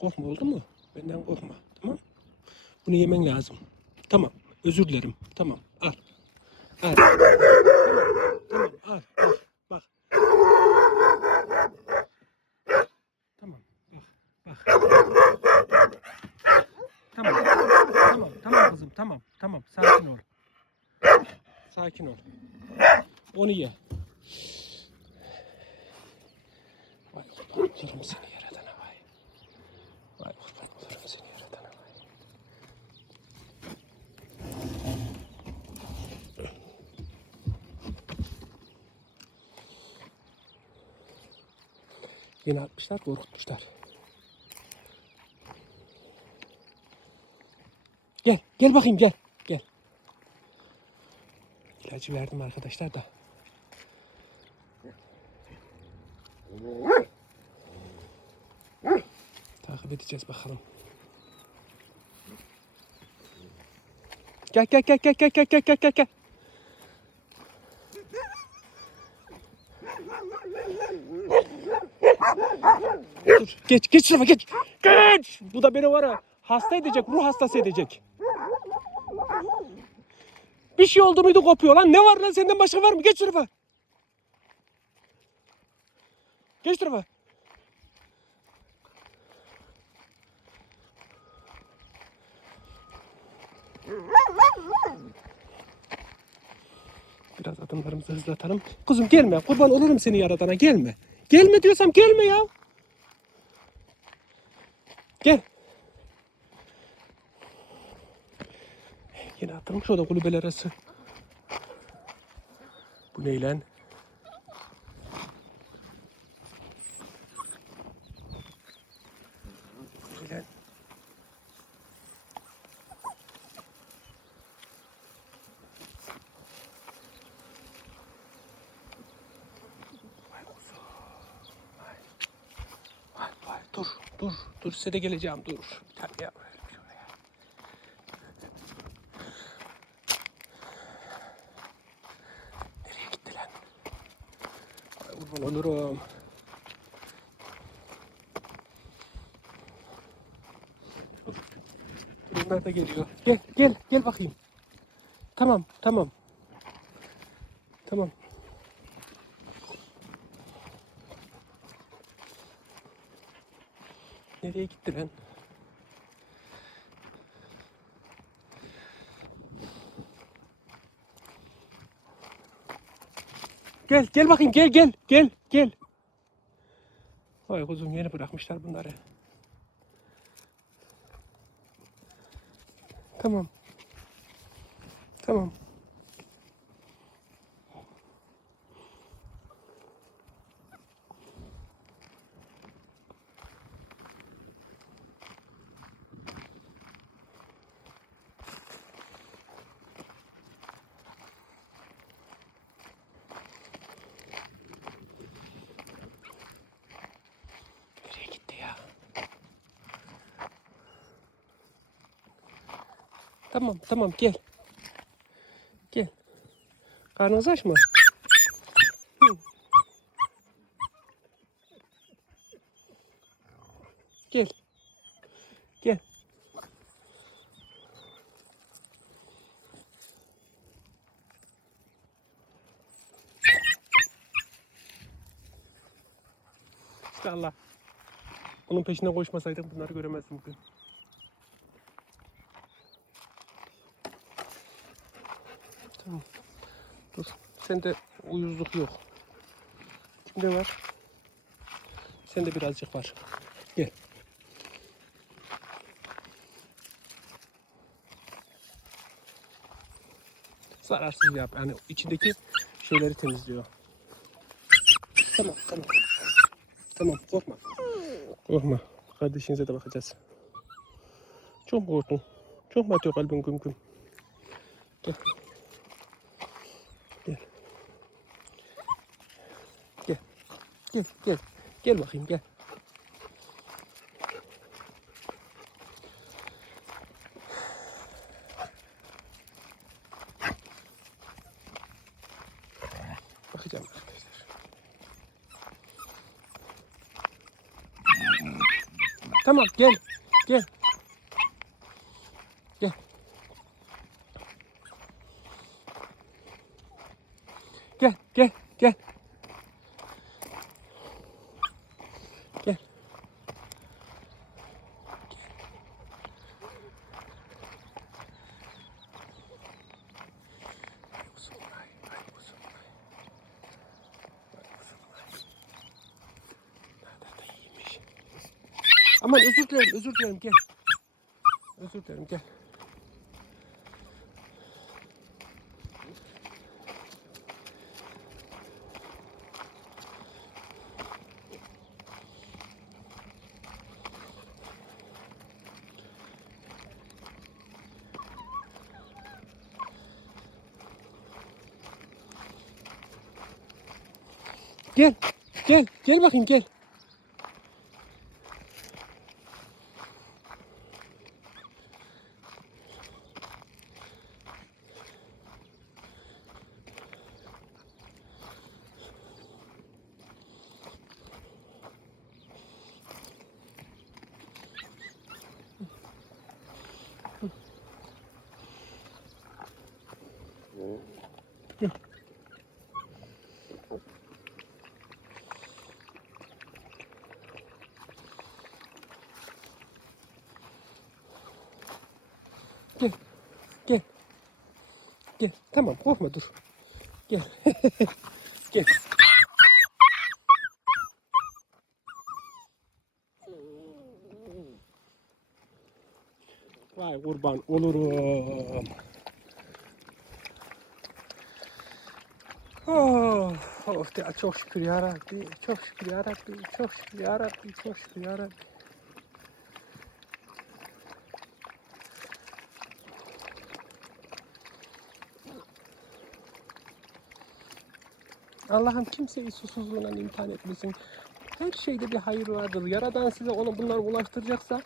Korkma oldu mu? Benden korkma. Tamam. Bunu yemen lazım. Tamam. Özür dilerim. Tamam. Al. Al. Tamam. Tamam. Al. Bak. Tamam. Bak. Bak. Tamam. Tamam. Tamam kızım. Tamam. Tamam. Sakin ol. Sakin ol. Onu ye. Vay olurum seni yaradana vay. Vay kurban olurum seni yaradana vay. Yine atmışlar, korkutmuşlar. Gel, gel bakayım gel, gel. İlacı verdim arkadaşlar da. Takip edeceğiz bakalım. Gel gel gel gel gel gel gel gel gel Dur, geç geç şurafa geç. Geç. Bu da beni var ya hasta edecek, ruh hastası edecek. Bir şey oldu muydu kopuyor lan. Ne var lan senden başka var mı? Geç şurafa. Geç şurafa. Biraz adımlarımızı hızlatalım. Kuzum gelme. Kurban olurum seni yaradana. Gelme. Gelme diyorsam gelme ya. Gel. Yine atılmış o da kulübeler arası. Bu ne lan? Bu ne lan? Vay kuzum. Vay. Vay vay dur dur size de geleceğim dur. Bir tane ya. Şuraya. Nereye gitti lan? Ay. Dur, Bunlar da geliyor. Gel gel gel bakayım. Tamam tamam. Tamam. Nereye gitti lan? Gel gel bakayım gel gel gel gel. Vay kuzum yeni bırakmışlar bunları. Tamam. Tamam. Tamam tamam gel. Gel. Karnınız aç mı? Hı. Gel. Gel. İşte Allah. Onun peşine koşmasaydım bunları göremezdim bugün. Tamam. Dur. Sende uyuzluk yok. Kimde var? Sende birazcık var. Gel. Zararsız yap. Yani içindeki şeyleri temizliyor. Tamam, tamam. Tamam, korkma. Korkma. Kardeşinize de bakacağız. Çok korktun? Çok mu atıyor kalbin güm güm? Gel. Gel, gel. Gel bakayım gel. Bakacağım arkadaşlar. Tamam gel. Gel. Gel. Gel gel gel. Gel. Aman özür dilerim, özür dilerim gel. Özür dilerim gel. Gel, gel, gel bakayım gel. Gel. Gel. Gel. Tamam korkma dur. Gel. Gel. Vay kurban olurum. Oh, oh çok şükür ya Rabbi. Çok şükür ya Rabbi. Çok şükür ya Rabbi. Çok şükür ya Rabbi. Allah'ım kimseyi susuzluğuna imtihan etmesin. Her şeyde bir hayır vardır. Yaradan size onu bunları ulaştıracaksa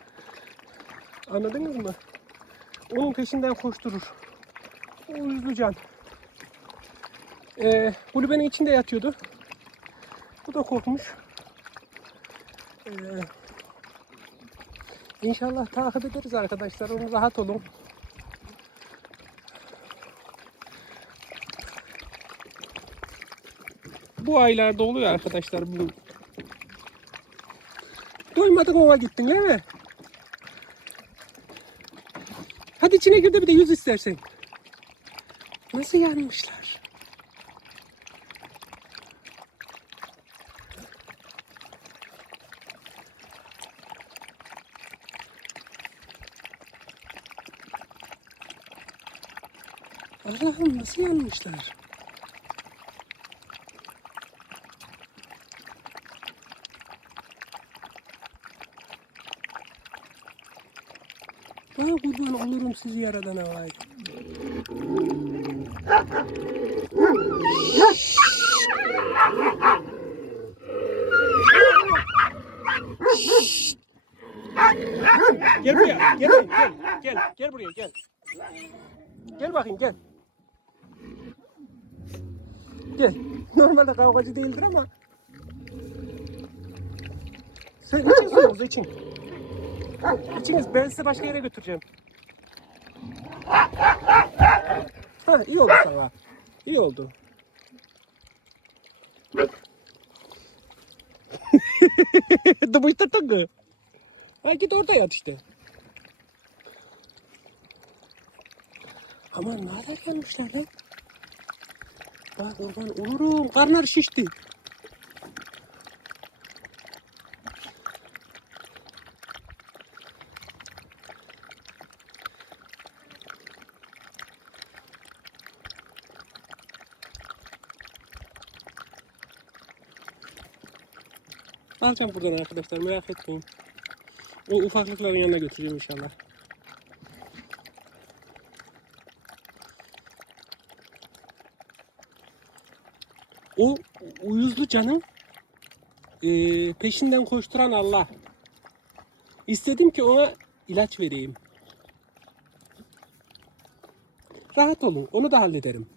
anladınız mı? Onun peşinden koşturur. O yüzlü can. Ee, kulübenin içinde yatıyordu. Bu da korkmuş. Ee, inşallah takip ederiz arkadaşlar. Onu rahat olun. Bu aylarda oluyor arkadaşlar bu. Doymadın ova gittin değil mi? Hadi içine gir de bir de yüz istersen. Nasıl yanmışlar? Allah'ım nasıl yanmışlar? Vay kurban olurum sizi yaradana vay. Gel buraya, gel, gel, gel, gel buraya, gel. Gel bakayım, gel. Gel. Normalde kavgacı değildir ama. Sen için suyunuzu için. İçiniz ben size başka yere götüreceğim. Ha iyi oldu sana. İyi oldu. Dıbıştırdın mı? Ha git orada yat işte. Aman ne kadar gelmişler lan. Bak kurban olurum. Karnlar şişti. Alacağım buradan arkadaşlar merak etmeyin. O ufaklıkların yanına götüreceğim inşallah. O uyuzlu canın eee, peşinden koşturan Allah. İstedim ki ona ilaç vereyim. Rahat olun, onu da hallederim.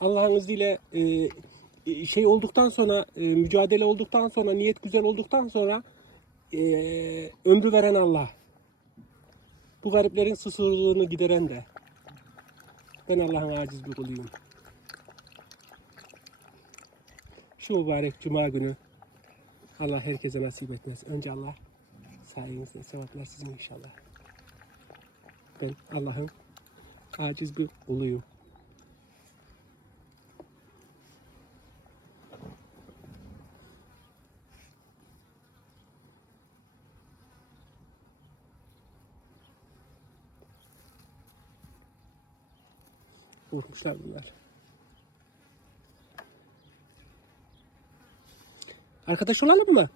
Allah'ın izniyle eee, şey olduktan sonra, eee, mücadele olduktan sonra, niyet güzel olduktan sonra eee, ömrü veren Allah. Bu gariplerin susuzluğunu gideren de. Ben Allah'ın aciz bir kuluyum. Şu mübarek cuma günü Allah herkese nasip etmez. Önce Allah sayenizde sevaplar sizin inşallah. Ben Allah'ın aciz bir kuluyum. Vurmuşlar bunlar. Arkadaş olalım mı?